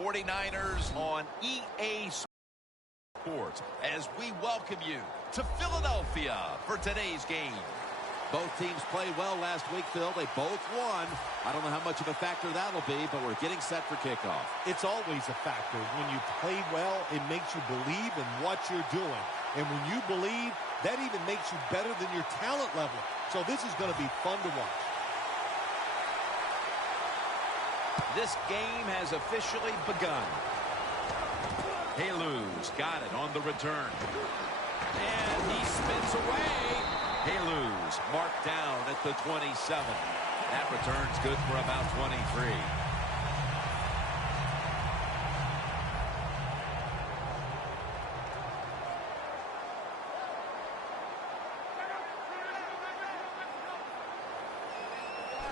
49ers on EA Sports as we welcome you to Philadelphia for today's game. Both teams played well last week, Phil. They both won. I don't know how much of a factor that'll be, but we're getting set for kickoff. It's always a factor. When you play well, it makes you believe in what you're doing. And when you believe, that even makes you better than your talent level. So this is going to be fun to watch. This game has officially begun. Haluz got it on the return. And he spins away. Haluz marked down at the 27. That return's good for about 23.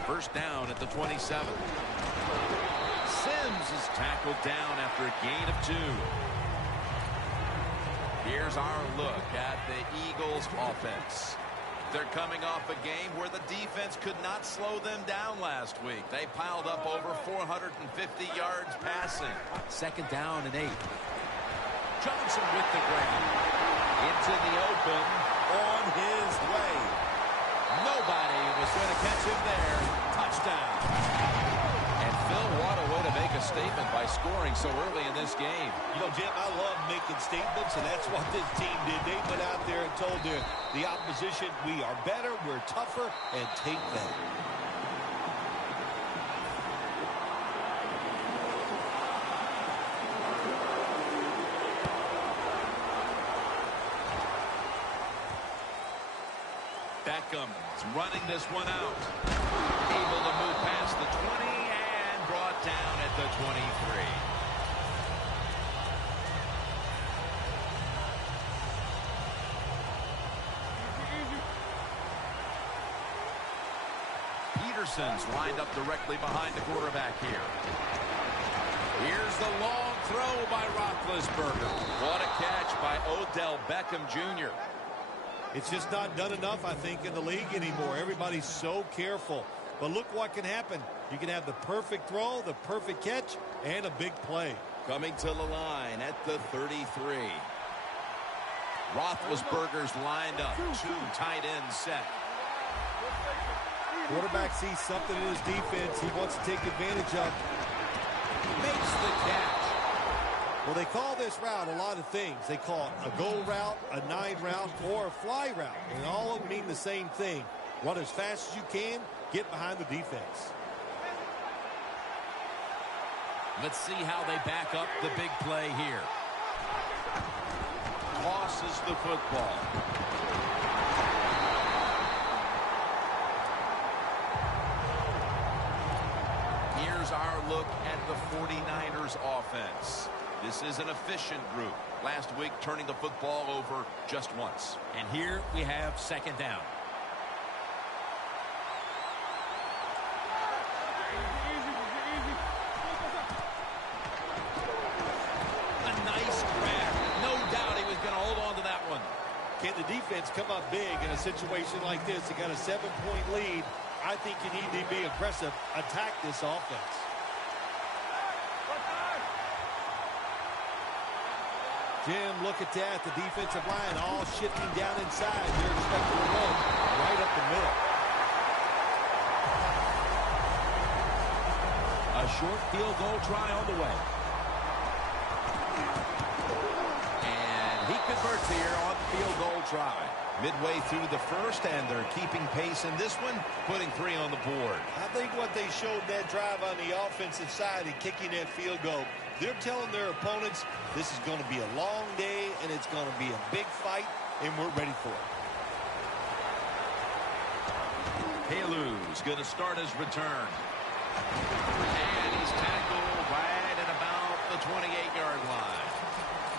First down at the 27. Sims is tackled down after a gain of 2. Here's our look at the Eagles' offense. They're coming off a game where the defense could not slow them down last week. They piled up over 450 yards passing. Second down and 8. Johnson with the grab. Into the open on his way. Nobody was going to catch him there. Touchdown. And Phil, what a way to make a statement by scoring so early in this game. You know, Jim, I love making statements, and that's what this team did. They went out there and told the opposition, we are better, we're tougher, and take that. Beckham is running this one out. Able to move past the 20 and brought down at the 23. Peterson's lined up directly behind the quarterback here. Here's the long throw by Roethlisberger. What a catch by Odell Beckham Jr. It's just not done enough, I think, in the league anymore. Everybody's so careful. But look what can happen. You can have the perfect throw, the perfect catch, and a big play. Coming to the line at the 33. Roethlisberger's lined up. 2 tight ends set. Quarterback sees something in his defense he wants to take advantage of. Makes the catch. Well, they call this route a lot of things. They call it a go route, a 9 route, or a fly route. And all of them mean the same thing. Run as fast as you can, get behind the defense. Let's see how they back up the big play here. Tosses the football. Here's our look at the 49ers offense. This is an efficient group. Last week, turning the football over just once. And here we have second down. A nice grab. No doubt he was going to hold on to that one. Can the defense come up big in a situation like this? They got a 7-point lead. I think you need to be aggressive. Attack this offense. Jim, look at that. The defensive line all shifting down inside. They're expecting to run right up the middle. A short field goal try on the way. And he converts here on the field goal try. Midway through the first, and they're keeping pace in this one, putting 3 on the board. I think what they showed that drive on the offensive side and kicking that field goal, they're telling their opponents this is going to be a long day and it's going to be a big fight, and we're ready for it. Haluz going to start his return. And he's tackled right at about the 28-yard line.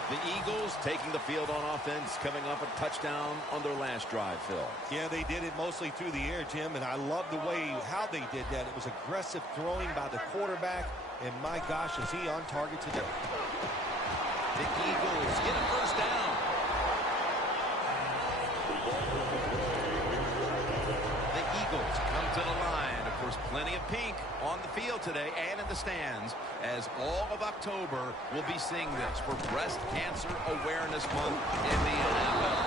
The Eagles taking the field on offense, coming up a touchdown on their last drive, Phil. Yeah, they did it mostly through the air, Jim, and I love the way how they did that. It was aggressive throwing by the quarterback, and my gosh, is he on target today. The Eagles get a first down. The Eagles come to the line for There's plenty of pink on the field today and in the stands, as all of October will be seeing this for Breast Cancer Awareness Month in the NFL.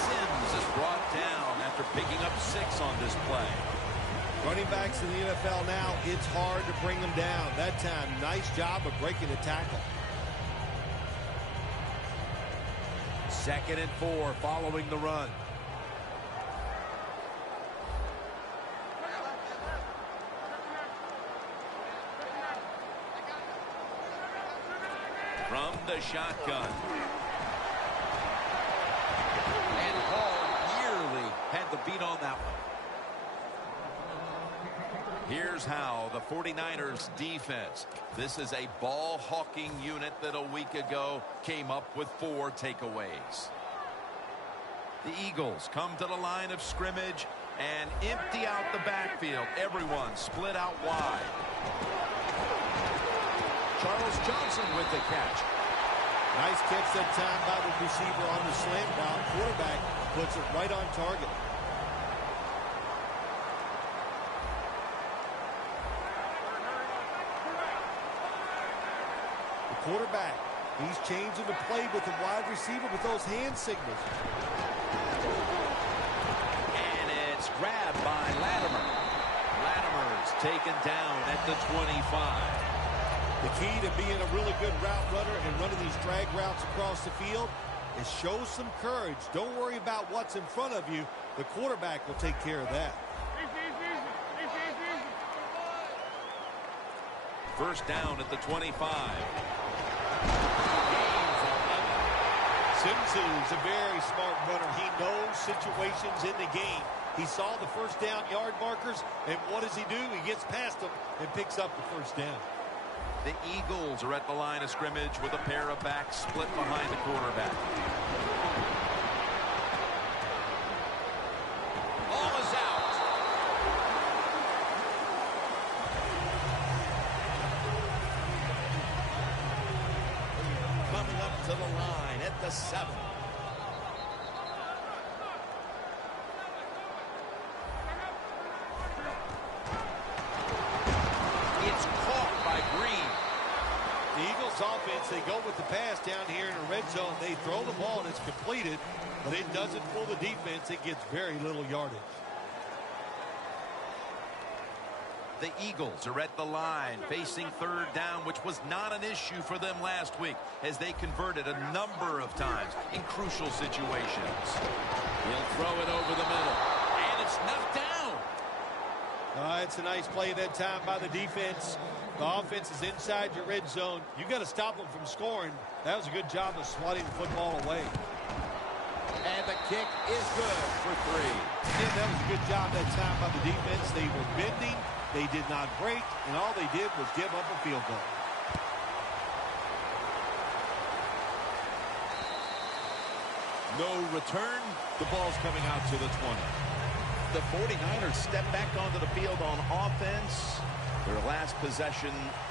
Sims is brought down after picking up 6 on this play. Running backs in the NFL now, it's hard to bring them down. That time, nice job of breaking the tackle. 2nd and 4 following the run. From the shotgun. And Hall nearly had the beat on that one. Here's how the 49ers defense. This is a ball-hawking unit that a week ago came up with 4 takeaways. The Eagles come to the line of scrimmage and empty out the backfield. Everyone split out wide. Charles Johnson with the catch. Nice catch that time by the receiver on the slant route. Quarterback puts it right on target. Quarterback, he's changing the play with the wide receiver with those hand signals. And it's grabbed by Latimer. Latimer's taken down at the 25. The key to being a really good route runner and running these drag routes across the field is show some courage. Don't worry about what's in front of you. The quarterback will take care of that. First down at the 25. Sims is a very smart runner. He knows situations in the game. He saw the first down yard markers, and what does he do? He gets past them and picks up the first down. The Eagles are at the line of scrimmage with a pair of backs split behind the quarterback. Ball is out. Coming up to the line at the 7. It's caught by Green. The Eagles offense, they go with the pass down here in the red zone. They throw the ball and it's completed, but it doesn't fool the defense. It gets very little yardage. The Eagles are at the line facing 3rd down, which was not an issue for them last week as they converted a number of times in crucial situations. He'll throw it over the middle, and it's knocked down. It's a nice play that time by the defense. The offense is inside your red zone. You got to stop them from scoring. That was a good job of swatting the football away. And the kick is good for 3. Yeah, that was a good job that time by the defense. They were bending. They did not break, and all they did was give up a field goal. No return. The ball's coming out to the 20. The 49ers step back onto the field on offense. Their last possession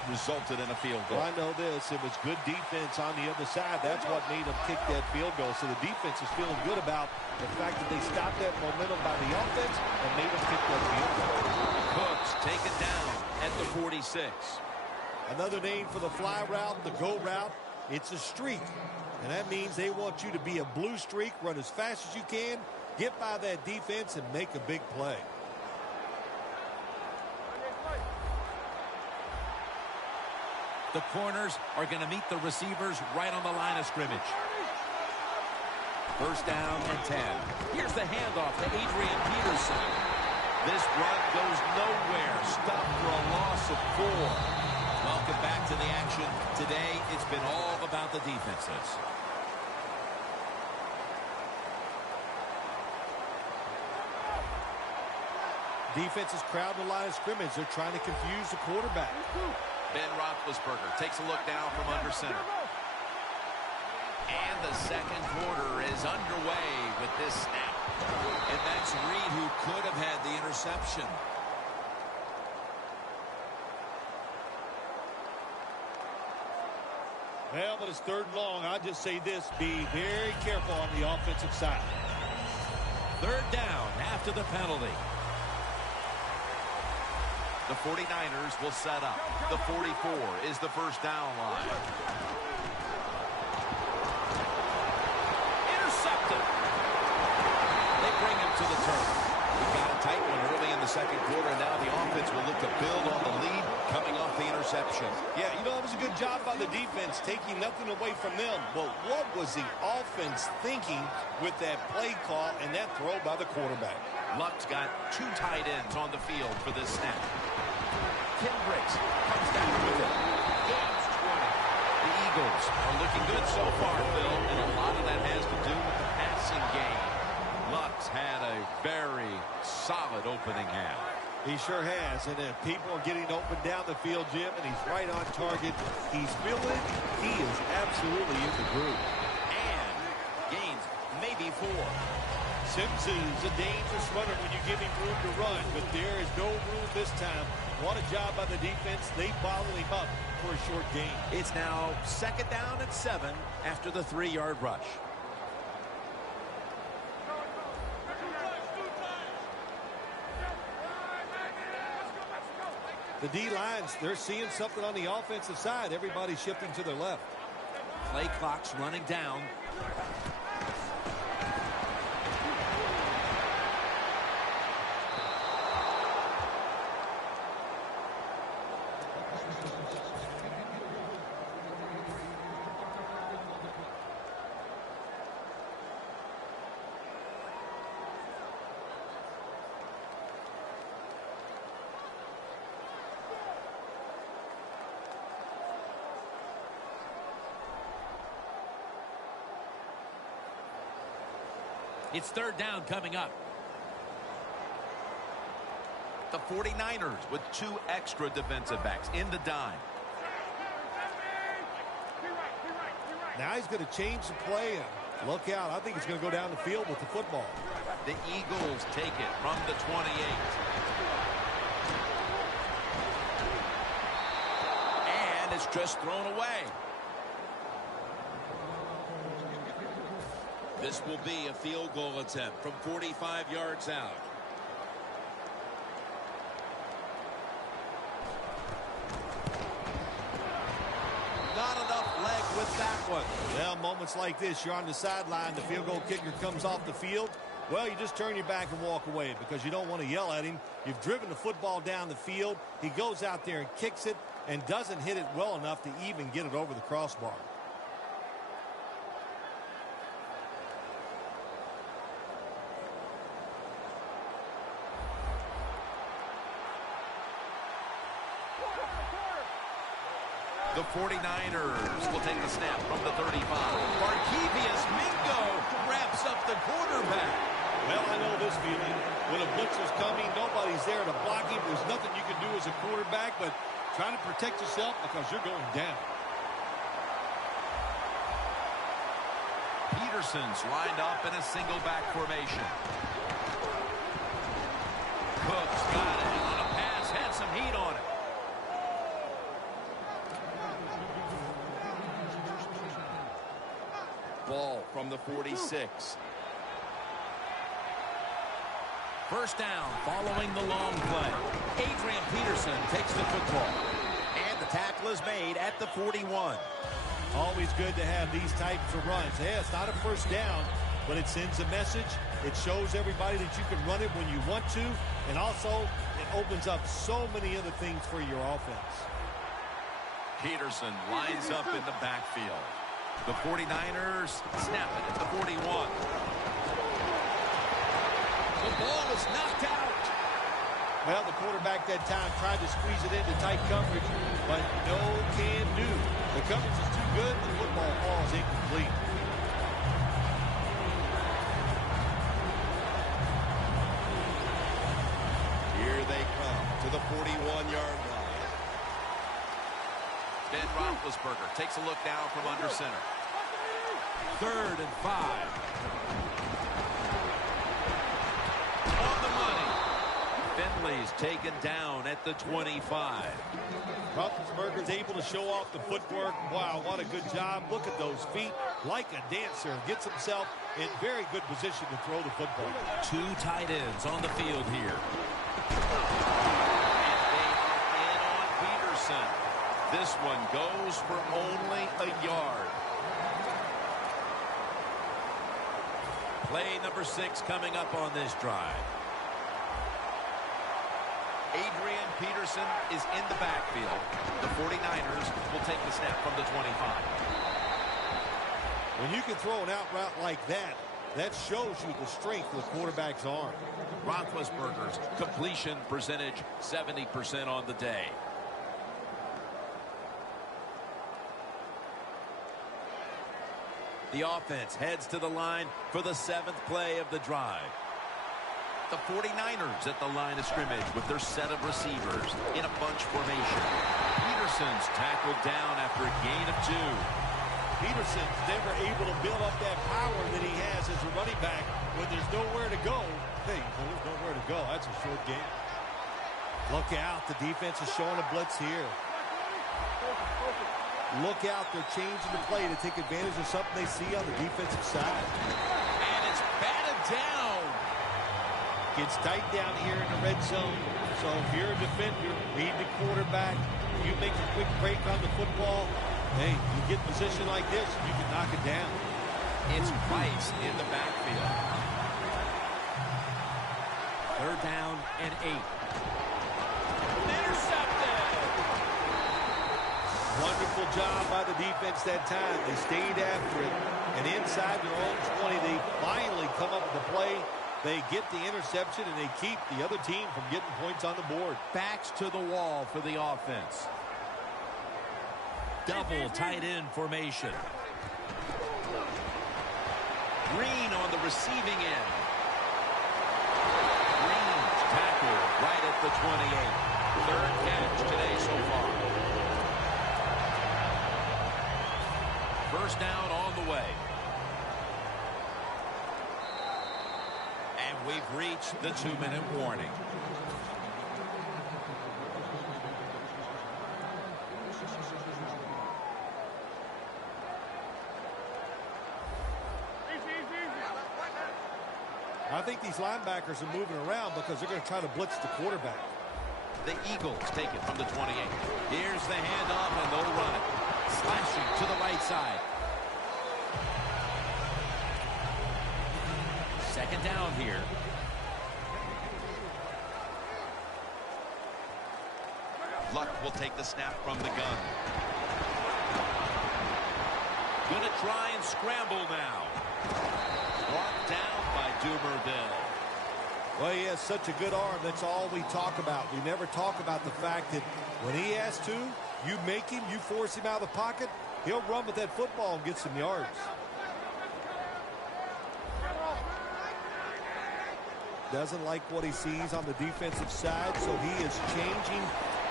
resulted in a field goal. Well, I know this. It was good defense on the other side. That's what made them kick that field goal. So the defense is feeling good about the fact that they stopped that momentum by the offense and made them kick that field goal. Cooks taken down at the 46. Another name for the fly route, the go route, it's a streak. And that means they want you to be a blue streak, run as fast as you can, get by that defense, and make a big play. The corners are going to meet the receivers right on the line of scrimmage. First down and 10. Here's the handoff to Adrian Peterson. This run goes nowhere. Stopped for a loss of 4. Welcome back to the action. Today, it's been all about the defenses. Defense is crowding the line of scrimmage. They're trying to confuse the quarterback. Ben Roethlisberger takes a look down from under center. And the second quarter is underway with this snap. And that's Reed who could have had the interception. Well, but it's 3rd and long. I'll just say this. Be very careful on the offensive side. 3rd down after the penalty. The 49ers will set up. The 44 is the first down line. Intercepted. They bring him to the turf. We've got a tight one early in the second quarter, and now the offense will look to build on the lead coming off the interception. Yeah, you know, it was a good job by the defense, taking nothing away from them. But what was the offense thinking with that play call and that throw by the quarterback? Luck's got two tight ends on the field for this snap. Kendricks comes down with it. Gains 20. The Eagles are looking good so far, Phil, and a lot of that has to do with the passing game. Luck's had a very solid opening half. He sure has, and people are getting open down the field, Jim, and he's right on target. He's feeling it. He is absolutely in the groove. And gains maybe 4. Sims is a dangerous runner when you give him room to run, but there is no room this time. What a job by the defense. They bottled him up for a short gain. It's now 2nd down and 7 after the 3-yard rush. The D-lines, they're seeing something on the offensive side. Everybody's shifting to their left. Play clock's running down. It's 3rd down coming up. The 49ers with 2 extra defensive backs in the dime. Now he's going to change the play, and look out. I think he's going to go down the field with the football. The Eagles take it from the 28. And it's just thrown away. This will be a field goal attempt from 45 yards out. Not enough leg with that one. Well, moments like this, you're on the sideline, the field goal kicker comes off the field. Well, you just turn your back and walk away because you don't want to yell at him. You've driven the football down the field. He goes out there and kicks it and doesn't hit it well enough to even get it over the crossbar. The 49ers will take the snap from the 35. Markevius Mingo wraps up the quarterback. Well, I know this feeling. When a blitz is coming, nobody's there to block him. There's nothing you can do as a quarterback but trying to protect yourself because you're going down. Peterson's lined up in a single back formation. Cook's got it on a pass, had some heat on it. Ball from the 46. First down following the long play. Adrian Peterson takes the football. And the tackle is made at the 41. Always good to have these types of runs. Yeah, it's not a first down, but it sends a message. It shows everybody that you can run it when you want to. And also, it opens up so many other things for your offense. Peterson lines up in the backfield. The 49ers snap it at the 41. The ball is knocked out. Well, the quarterback that time tried to squeeze it into tight coverage, but no can do. The coverage is too good. The football falls incomplete. Here they come to the 41-yard line. Ben Roethlisberger takes a look now from under center. 3rd and 5. On the money. Finley's taken down at the 25. Roethlisberger's able to show off the footwork. Wow, what a good job. Look at those feet. Like a dancer. Gets himself in very good position to throw the football. 2 tight ends on the field here. And they This one goes for only a yard. Play number 6 coming up on this drive. Adrian Peterson is in the backfield. The 49ers will take the snap from the 25. When you can throw an out route like that, that shows you the strength of the quarterback's arm. Roethlisberger's completion percentage 70% on the day. The offense heads to the line for the 7th play of the drive. The 49ers at the line of scrimmage with their set of receivers in a bunch formation. Peterson's tackled down after a gain of 2. Peterson's never able to build up that power that he has as a running back when there's nowhere to go. Hey, there's nowhere to go. That's a short game. Look out. The defense is showing a blitz here. Look out. They're changing the play to take advantage of something they see on the defensive side. And it's batted down. Gets tight down here in the red zone. So if you're a defender, read the quarterback, you make a quick break on the football, hey, you get in a position like this, you can knock it down. It's Price in the backfield. 3rd down and 8. Intercepted. Wonderful job by the defense that time. They stayed after it. And inside their own 20, they finally come up with the play. They get the interception, and they keep the other team from getting points on the board. Backs to the wall for the offense. Double tight end formation. Green on the receiving end. Green's tackled right at the 28. 3rd catch today so far. 1st down on the way. And we've reached the 2-minute warning. I think these linebackers are moving around because they're going to try to blitz the quarterback. The Eagles take it from the 28. Here's the handoff, and they'll run it. Slashing to the right side. 2nd down here. Luck will take the snap from the gun. Gonna try and scramble now. Brought down by Dumerville. Well, he has such a good arm. That's all we talk about. We never talk about the fact that when he has to, you make him, you force him out of the pocket, he'll run with that football and get some yards. Doesn't like what he sees on the defensive side, so he is changing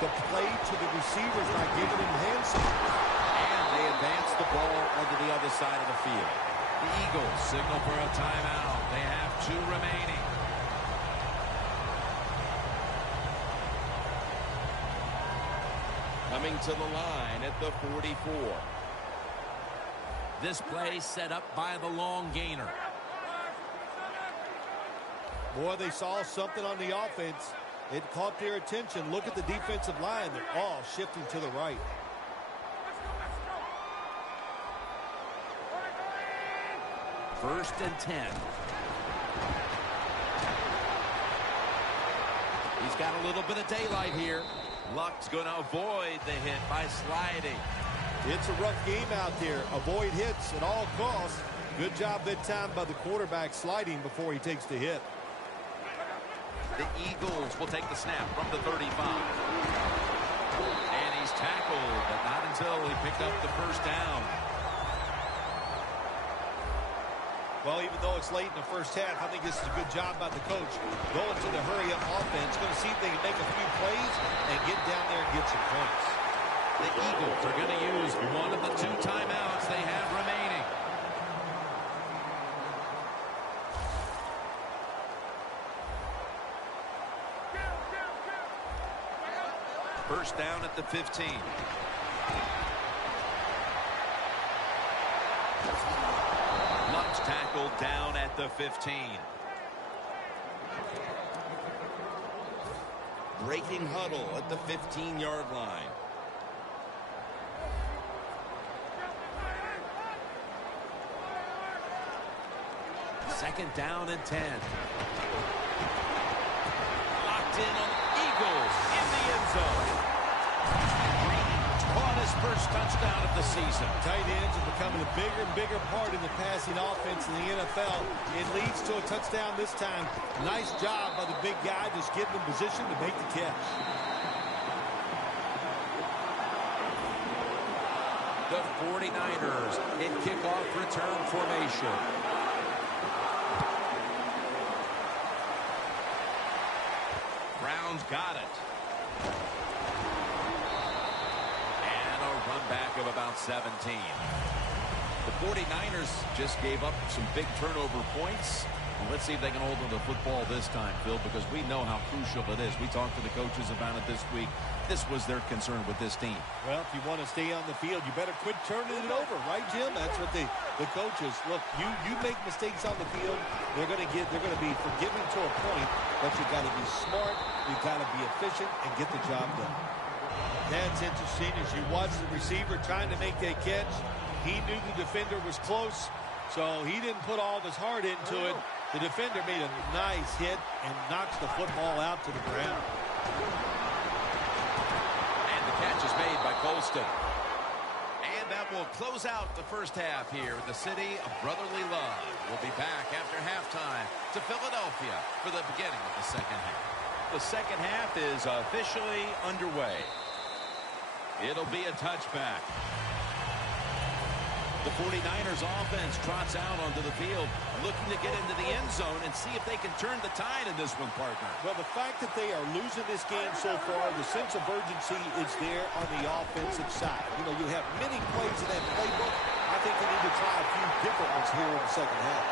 the play to the receivers by giving him hands. And they advance the ball onto the other side of the field. The Eagles signal for a timeout. They have 2 remaining. Coming to the line at the 44. This play set up by the long gainer. Boy, they saw something on the offense. It caught their attention. Look at the defensive line. They're all shifting to the right. First and 10. He's got a little bit of daylight here. Luck's going to avoid the hit by sliding. It's a rough game out there. Avoid hits at all costs. Good job that time by the quarterback sliding before he takes the hit. The Eagles will take the snap from the 35. And he's tackled, but not until he picked up the 1st down. Well, even though it's late in the 1st half, I think this is a good job by the coach. Going to the hurry-up offense. Going to see if they can make a few plays and get down there and get some points. The Eagles are going to use one of the 2 timeouts they have remaining. First down at the 15. Luck's tackled down at the 15. Breaking huddle at the 15-yard line. second down and 10. Locked in on Eagles in the end zone. Caught his first touchdown of the season. Tight ends are becoming a bigger and bigger part in the passing offense in the NFL. It leads to a touchdown this time. Nice job by the big guy, just getting in position to make the catch. The 49ers in kickoff return formation. Browns got it. Run back of about 17. The 49ers just gave up some big turnover points. And let's see if they can hold on to the football this time, Phil, because we know how crucial it is. We talked to the coaches about it this week. This was their concern with this team. Well, if you want to stay on the field, you better quit turning it over, right, Jim? That's what the coaches look. You make mistakes on the field, they're going to be forgiven to a point, but you got to be smart, you got to be efficient, and get the job done. That's interesting as you watch the receiver trying to make that catch. He knew the defender was close, so he didn't put all of his heart into it. The defender made a nice hit and knocks the football out to the ground. And the catch is made by Colston. And that will close out the first half here in the city of brotherly love. We'll be back after halftime to Philadelphia for the beginning of the second half. The second half is officially underway. It'll be a touchback. The 49ers offense trots out onto the field, looking to get into the end zone and see if they can turn the tide in this one, partner. Well, the fact that they are losing this game so far, the sense of urgency is there on the offensive side. You know, you have many plays in that playbook. I think they need to try a few different ones here in the second half.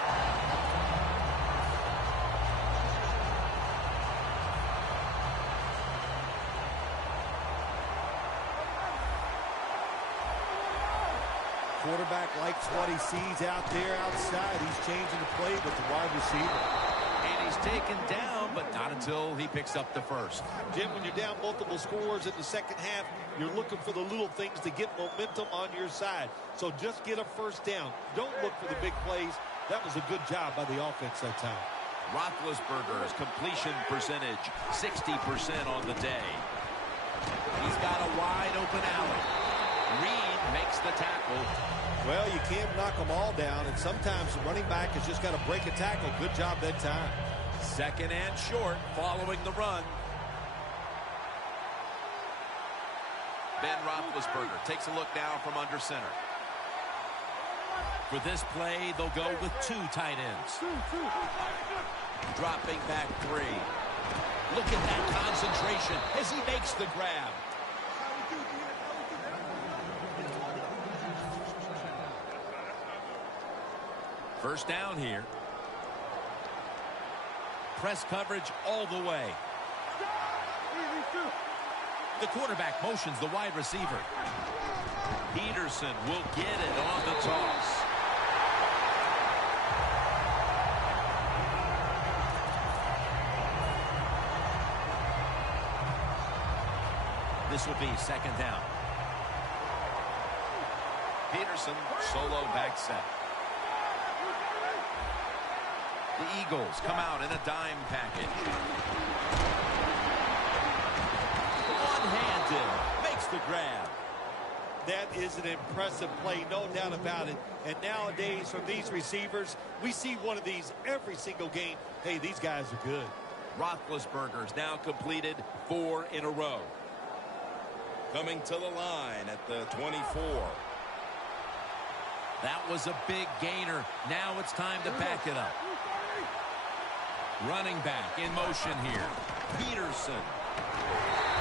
Quarterback likes what he sees out there outside. He's changing the play with the wide receiver. And he's taken down, but not until he picks up the first. Jim, when you're down multiple scores in the second half, you're looking for the little things to get momentum on your side. So just get a first down. Don't look for the big plays. That was a good job by the offense that time. Roethlisberger's completion percentage, 60% on the day. He's got a wide open alley. Reed makes the tackle. Well, you can't knock them all down, and sometimes the running back has just got to break a tackle. Good job that time. Second and short following the run. Ben Roethlisberger takes a look now from under center. For this play, they'll go with two tight ends. Dropping back three. Look at that concentration as he makes the grab. First down here. Press coverage all the way. The quarterback motions the wide receiver. Peterson will get it on the toss. This will be second down. Peterson solo back set. The Eagles come out in a dime package. One-handed, makes the grab. That is an impressive play, no doubt about it. And nowadays, from these receivers, we see one of these every single game. Hey, these guys are good. Roethlisberger's now completed 4 in a row. Coming to the line at the 24. That was a big gainer. Now it's time to back it up. Running back in motion here. Peterson.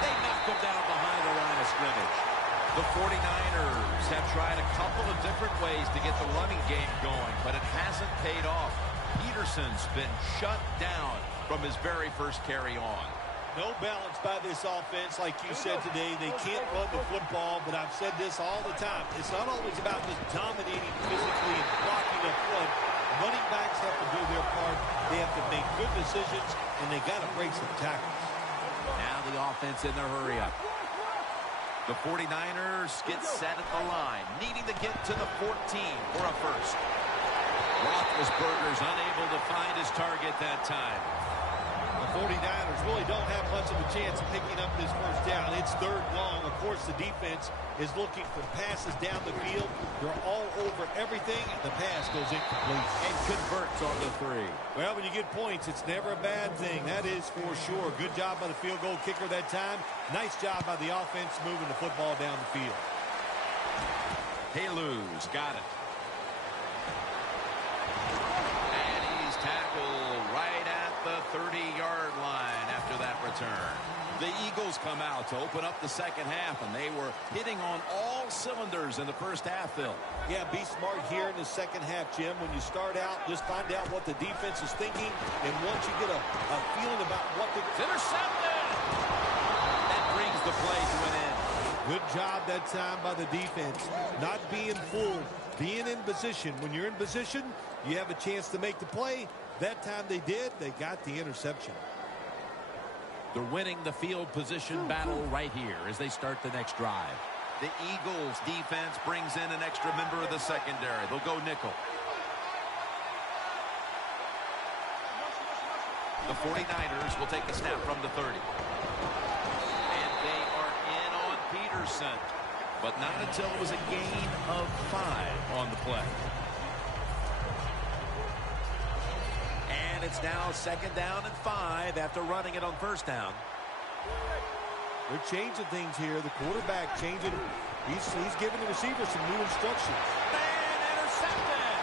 They knocked him down behind the line of scrimmage. The 49ers have tried a couple of different ways to get the running game going, but it hasn't paid off. Peterson's been shut down from his very first carry on. No balance by this offense, like you said today. They can't run the football, but I've said this all the time. It's not always about just dominating physically and blocking up front. Running backs have to do their part. They have to make good decisions, and they got to break some tackles. Now the offense in their hurry up. The 49ers get set at the line, needing to get to the 14 for a first. Roethlisberger's unable to find his target that time. The 49ers really don't have much of a chance of picking up this first down. It's third long. Of course, the defense is looking for passes down the field. They're all over everything, and the pass goes incomplete. And converts on the 3. Well, when you get points, it's never a bad thing. That is for sure. Good job by the field goal kicker that time. Nice job by the offense moving the football down the field. Halu's got it. And he's tackled right at the 30-yard line after that return. The Eagles come out to open up the second half, and they were hitting on all cylinders in the first half, Phil. Yeah, be smart here in the second half, Jim. When you start out, just find out what the defense is thinking, and once you get a feeling about what the... It's intercepted! That brings the play to an end. Good job that time by the defense. Not being fooled, being in position. When you're in position, you have a chance to make the play. That time they did. They got the interception. They're winning the field position battle right here as they start the next drive. The Eagles defense brings in an extra member of the secondary. They'll go nickel. The 49ers will take a snap from the 30. And they are in on Peterson. But not until it was a gain of 5 on the play. And it's now second down and 5 after running it on first down. They're changing things here. The quarterback changing. He's giving the receiver some new instructions. And intercepted.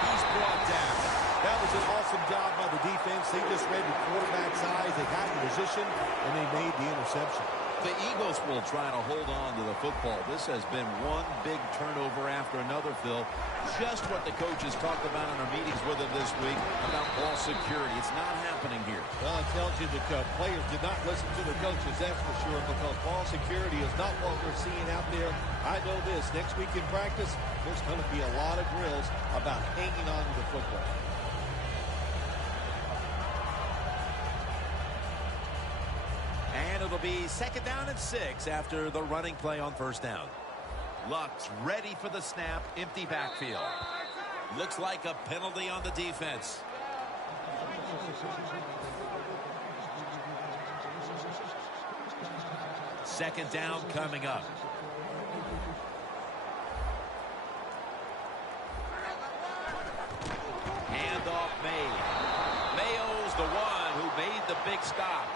He's brought down. That was an awesome job by the defense. They just read the quarterback's eyes. They got in position, and they made the interception. The Eagles will try to hold on to the football. This has been one big turnover after another, Phil. Just what the coaches talked about in our meetings with them this week about ball security. It's not happening here. Well, it tells you that players did not listen to the coaches, that's for sure, because ball security is not what we're seeing out there. I know this. Next week in practice, there's going to be a lot of drills about hanging on to the football. And it'll be second down and 6 after the running play on first down. Luck's ready for the snap. Empty backfield. Looks like a penalty on the defense. Second down coming up. Handoff made. Mayo's the one who made the big stop.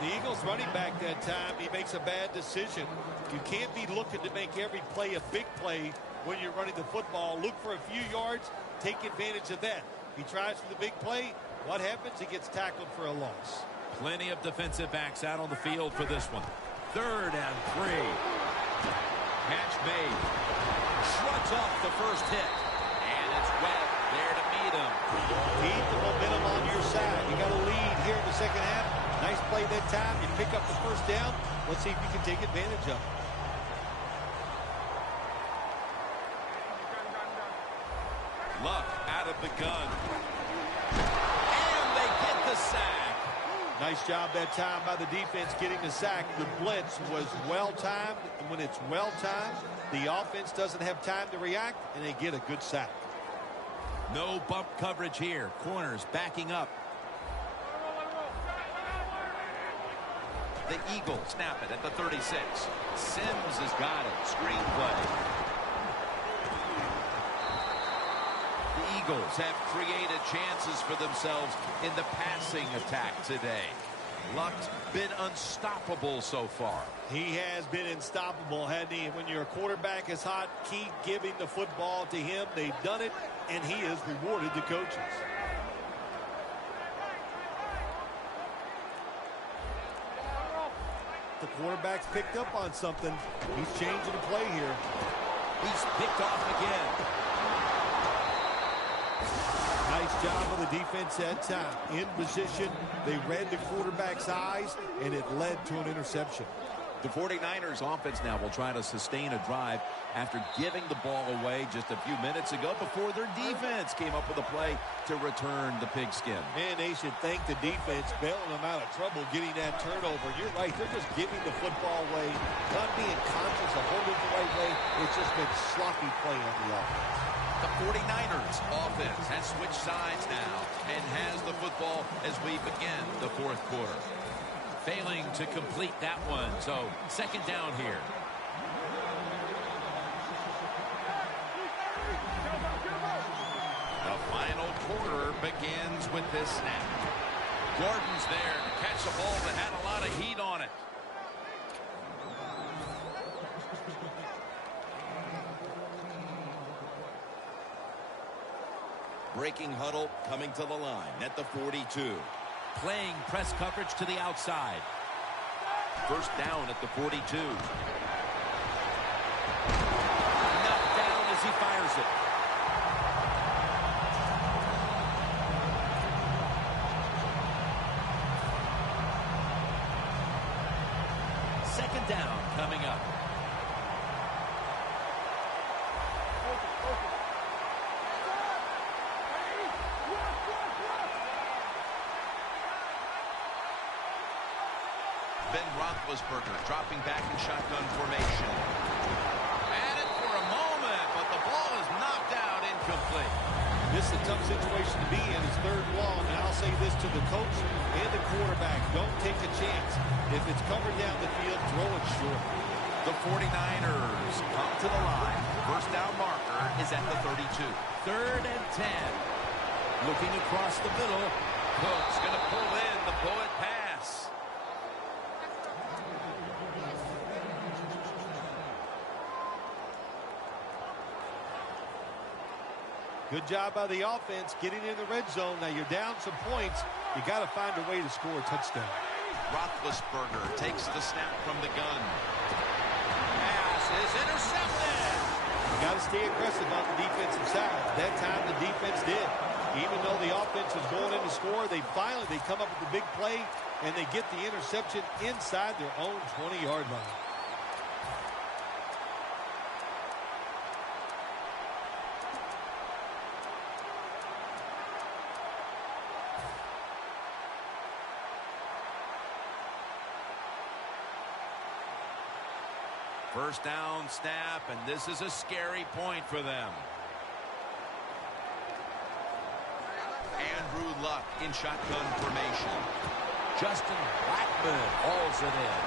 The Eagles running back that time, he makes a bad decision. You can't be looking to make every play a big play when you're running the football. Look for a few yards, take advantage of that. He tries for the big play. What happens? He gets tackled for a loss. Plenty of defensive backs out on the field for this one. Third and 3. Catch made. Shrugs off the first hit. And it's Webb there to meet him. Keep the momentum on your side. You got a lead here in the second half. Nice play that time. You pick up the first down. Let's see if you can take advantage of it. Luck out of the gun. And they get the sack. Nice job that time by the defense getting the sack. The blitz was well-timed. And when it's well-timed, the offense doesn't have time to react, and they get a good sack. No bump coverage here. Corners backing up. The Eagles snap it at the 36. Sims has got it. Screenplay. The Eagles have created chances for themselves in the passing attack today. Luck's been unstoppable so far. He has been unstoppable, hasn't he? When your quarterback is hot, keep giving the football to him. They've done it, and he has rewarded the coaches. The quarterback's picked up on something. He's changing the play here. He's picked off again. Nice job of the defense that time. In position, they read the quarterback's eyes, and it led to an interception. The 49ers offense now will try to sustain a drive after giving the ball away just a few minutes ago before their defense came up with a play to return the pigskin. Man, they should thank the defense bailing them out of trouble getting that turnover. You're right. They're just giving the football away, not being conscious of holding it the right way. It's just been sloppy play on the offense. The 49ers offense has switched sides now and has the football as we begin the fourth quarter. Failing to complete that one, so second down here. The final quarter begins with this snap. Gordon's there to catch a ball that had a lot of heat on it. Breaking huddle coming to the line at the 42. Playing press coverage to the outside. First down at the 42. Knocked down as he fires it. Second down coming up. Ben Roethlisberger dropping back in shotgun formation. At it for a moment, but the ball is knocked out, incomplete. This is a tough situation to be in. It's third and long, and I'll say this to the coach and the quarterback. Don't take a chance. If it's covered down the field, throw it short. The 49ers come to the line. First down marker is at the 32. Third and 10. Looking across the middle. Cook's going to pull in the bullet pass. Good job by the offense getting in the red zone. Now you're down some points. You got to find a way to score a touchdown. Roethlisberger takes the snap from the gun. Pass is intercepted. You got to stay aggressive on the defensive side. That time the defense did. Even though the offense was going in to score, they come up with the big play and they get the interception inside their own 20-yard line. First down snap, and this is a scary point for them. Andrew Luck in shotgun formation. Justin Blackmon hauls it in.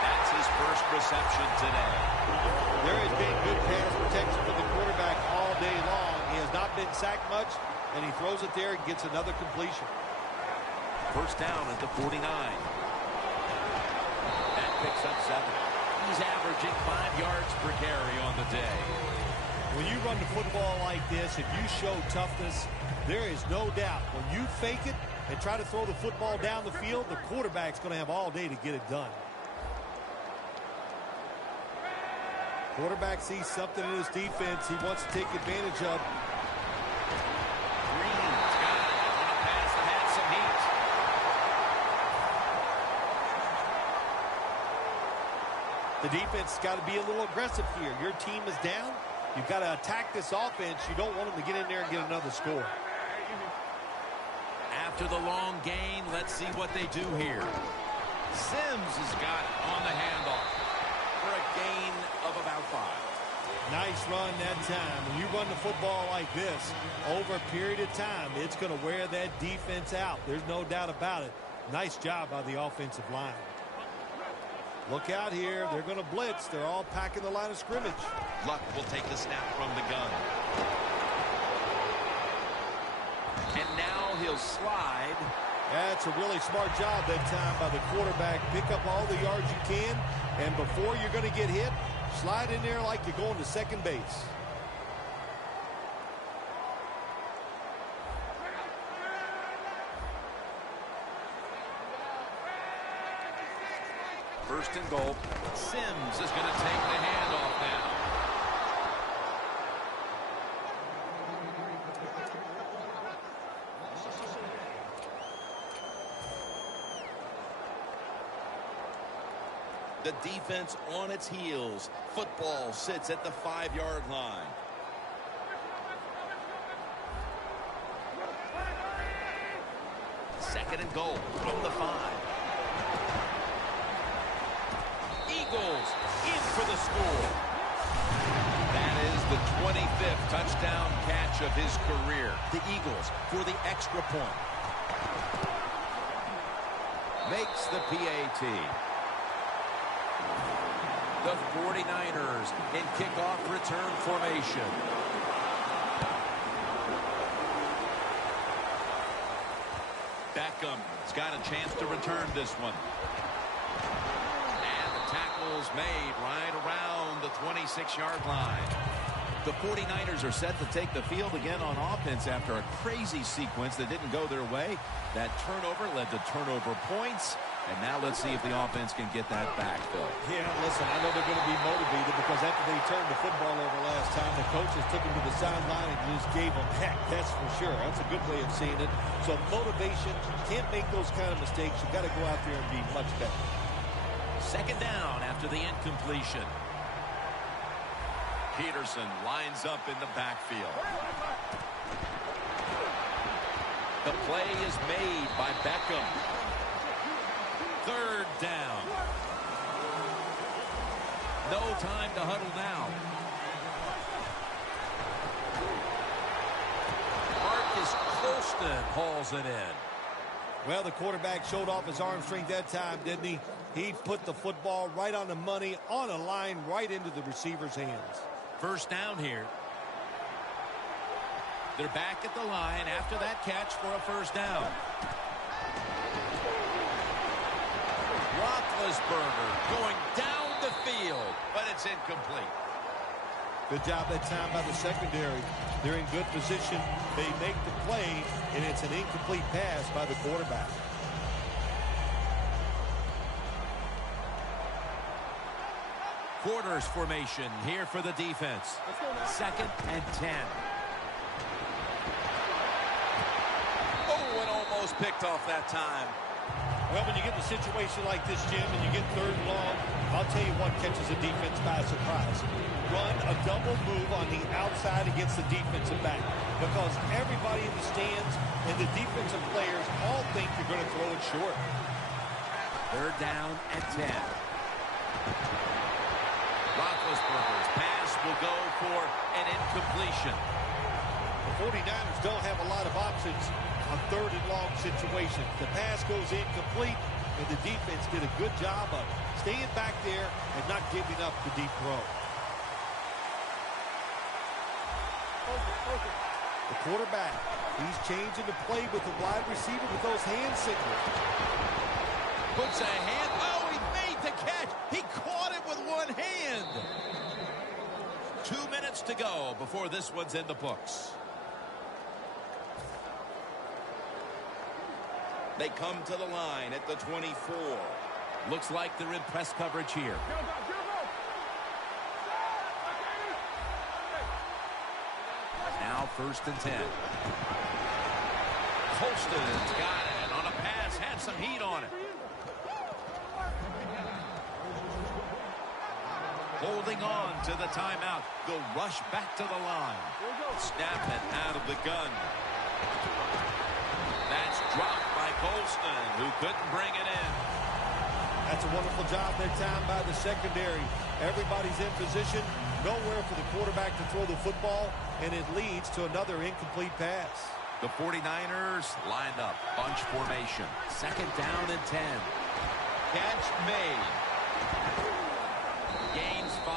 That's his first reception today. There has been good pass protection for the quarterback all day long. He has not been sacked much, and he throws it there and gets another completion. First down at the 49. Picks up 7. He's averaging 5 yards per carry on the day. When you run the football like this and you show toughness, there is no doubt when you fake it and try to throw the football down the field, the quarterback's going to have all day to get it done. Quarterback sees something in his defense he wants to take advantage of. Green's got it on a pass that had some heat. The defense has got to be a little aggressive here. Your team is down. You've got to attack this offense. You don't want them to get in there and get another score. After the long gain, let's see what they do here. Sims has got it on the handoff for a gain of about 5. Nice run that time. When you run the football like this, over a period of time, it's going to wear that defense out. There's no doubt about it. Nice job by the offensive line. Look out here. They're going to blitz. They're all packing the line of scrimmage. Luck will take the snap from the gun. And now he'll slide. That's a really smart job that time by the quarterback. Pick up all the yards you can, and before you're going to get hit, slide in there like you're going to second base. First and goal. Sims is going to take the handoff now. The defense on its heels. Football sits at the 5-yard line. Second and goal from the 5. Eagles in for the score. the 25th touchdown catch of his career. The Eagles for the extra point. Makes the PAT. The 49ers in kickoff return formation. Beckham's got a chance to return this one. And the tackle's made right around the 26-yard line. The 49ers are set to take the field again on offense after a crazy sequence that didn't go their way. That turnover led to turnover points. And now let's see if the offense can get that back, Phil. Yeah, listen, I know they're going to be motivated because after they turned the football over last time, the coaches took them to the sideline and just gave them heck. That's for sure. That's a good way of seeing it. So motivation, can't make those kind of mistakes. You've got to go out there and be much better. Second down after the incompletion. Peterson lines up in the backfield. The play is made by Beckham. Third down. No time to huddle now. Marcus Colston hauls it in. Well, the quarterback showed off his arm strength that time, didn't he? He put the football right on the money, on a line, right into the receiver's hands. First down here. They're back at the line after that catch for a first down. Roethlisberger going down the field, but it's incomplete. Good job that time by the secondary. They're in good position. They make the play, and it's an incomplete pass by the quarterback. Quarters formation here for the defense. Second and 10. Oh, and almost picked off that time. Well, when you get in a situation like this, Jim, and you get third and long, I'll tell you what catches a defense by surprise. Run a double move on the outside against the defensive back, because everybody in the stands and the defensive players all think you're going to throw it short. Third down and 10. Roethlisberger's pass will go for an incompletion. The 49ers don't have a lot of options on third and long situations. The pass goes incomplete, and the defense did a good job of staying back there and not giving up the deep throw. The quarterback, he's changing the play with the wide receiver with those hand signals. Puts a hand. Oh, he made the catch. He caught it with one hand. 2 minutes to go before this one's in the books. They come to the line at the 24. Looks like they're in press coverage here. Now first and 10. Colston's got it on a pass, had some heat on it. Holding on to the timeout. They'll rush back to the line. Snap it out of the gun. That's dropped by Colston, who couldn't bring it in. That's a wonderful job that time by the secondary. Everybody's in position. Nowhere for the quarterback to throw the football, and it leads to another incomplete pass. The 49ers lined up. Bunch formation. Second down and 10. Catch made. Gains 5.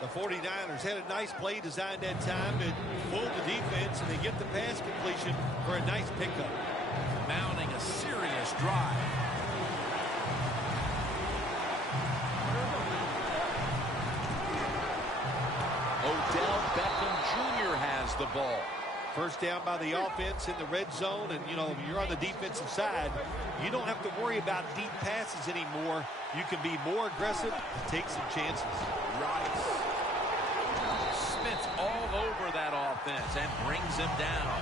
The 49ers had a nice play designed that time and fooled the defense, and they get the pass completion for a nice pickup. Mounting a serious drive. Odell Beckham Jr. has the ball. First down by the offense in the red zone, and, you know, if you're on the defensive side, you don't have to worry about deep passes anymore. You can be more aggressive and take some chances. Rice. Smith's all over that offense and brings him down.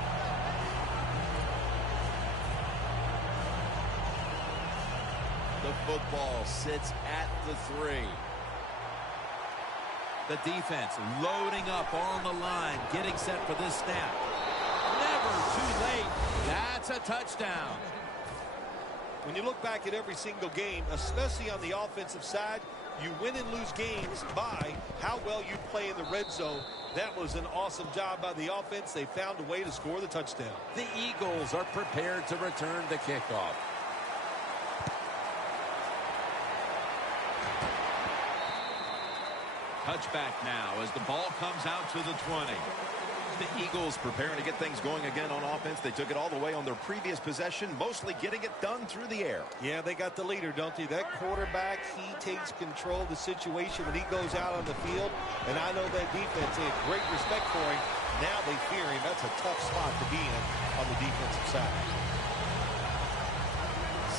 The football sits at the 3. The defense loading up on the line, getting set for this snap. Never too late. That's a touchdown. When you look back at every single game, especially on the offensive side, You win and lose games by how well you play in the red zone. That was an awesome job by the offense. They found a way to score the touchdown. The Eagles are prepared to return the kickoff. Touchback now as the ball comes out to the 20. The Eagles preparing to get things going again on offense. They took it all the way on their previous possession, mostly getting it done through the air. Yeah, they got the leader, don't they? That quarterback, he takes control of the situation when he goes out on the field. And I know that defense, they have great respect for him. Now they fear him. That's a tough spot to be in on the defensive side.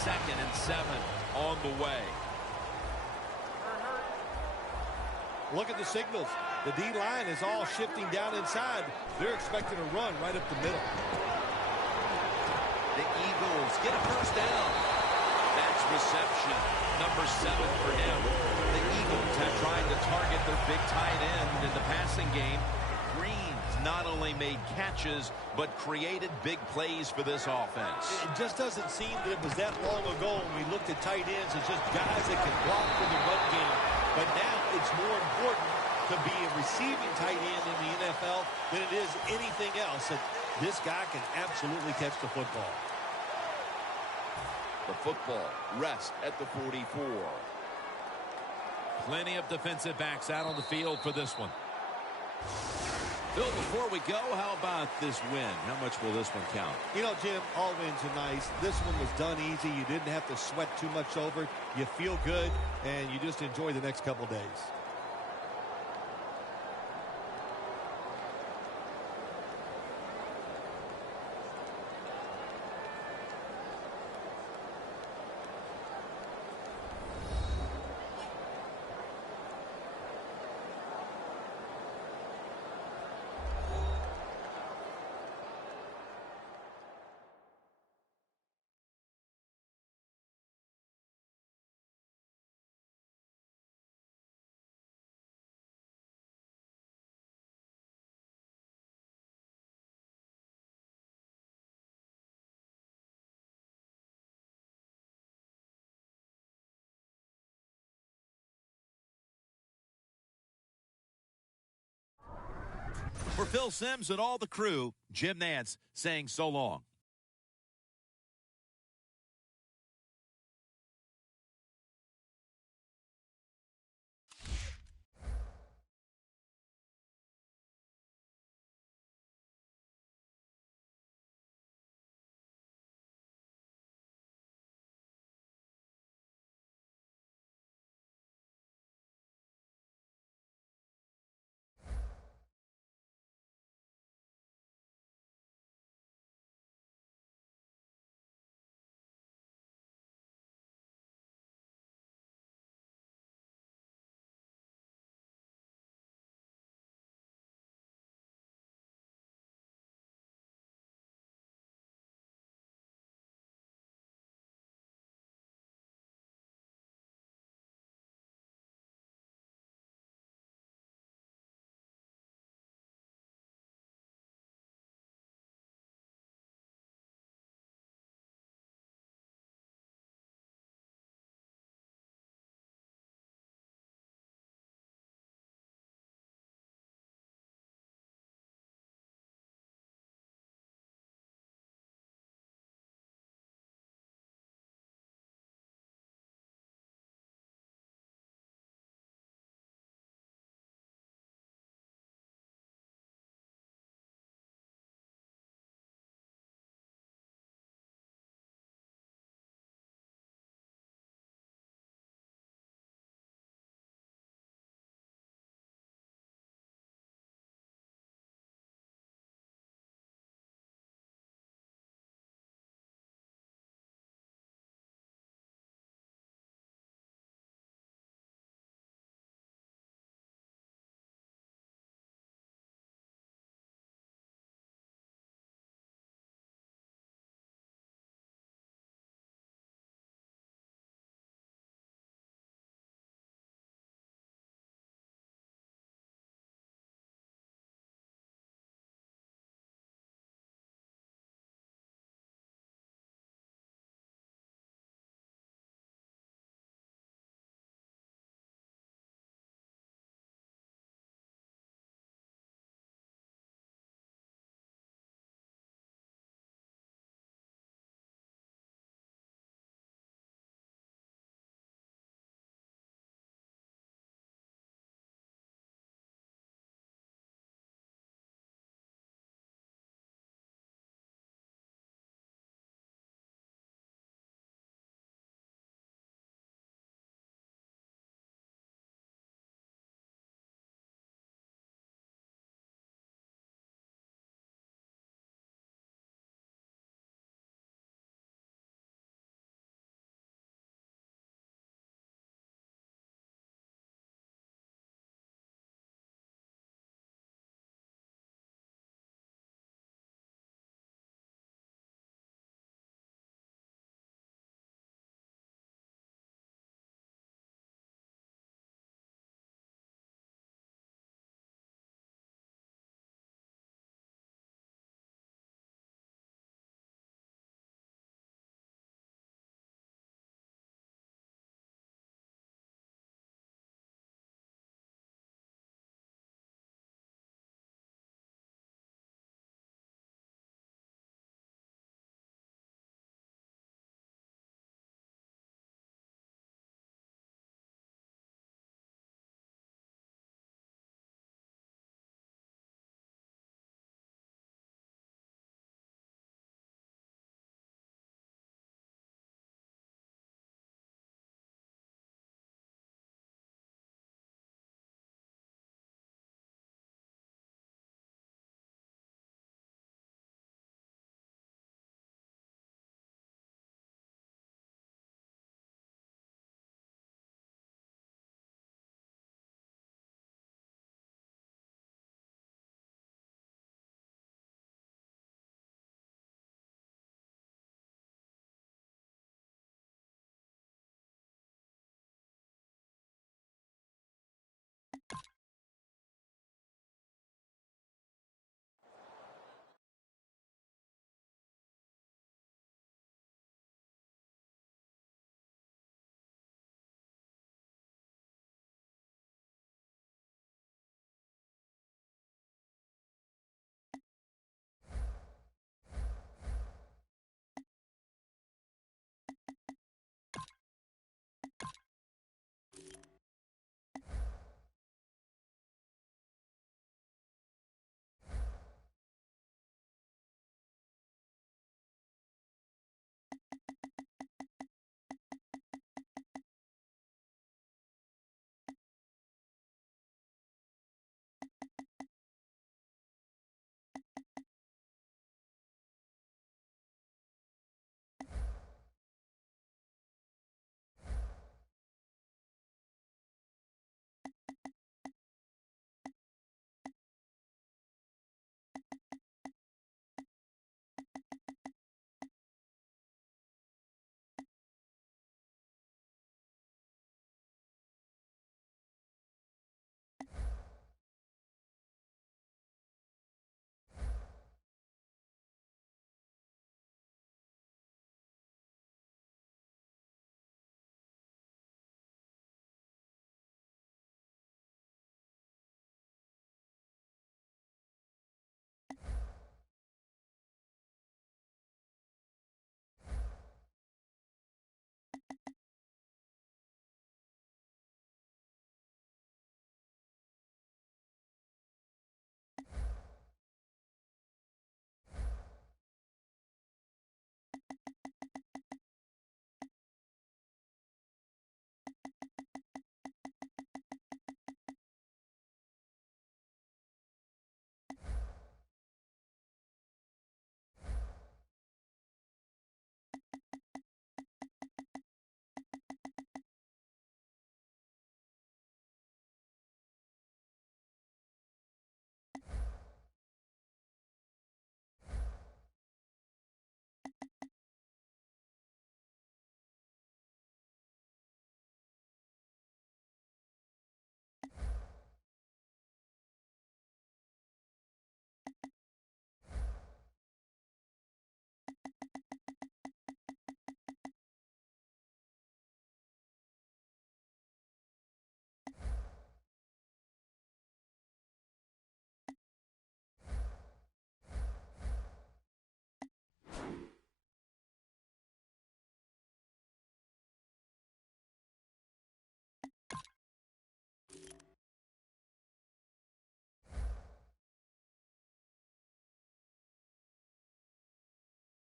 2nd and 7 on the way. Look at the signals. The D-line is all shifting down inside. They're expecting a run right up the middle. The Eagles get a first down. That's reception. Number 7 for him. The Eagles have tried to target their big tight end in the passing game. Green's not only made catches, but created big plays for this offense. It just doesn't seem that it was that long ago when we looked at tight ends as just guys that can block for the run game. But now it's more important to be a receiving tight end in the NFL than it is anything else. And this guy can absolutely catch the football. The football rests at the 44. Plenty of defensive backs out on the field for this one. Bill, before we go, how about this win? How much will this one count? You know, Jim, all wins are nice. This one was done easy. You didn't have to sweat too much over it. You feel good, and you just enjoy the next couple days. For Phil Simms and all the crew, Jim Nantz saying so long.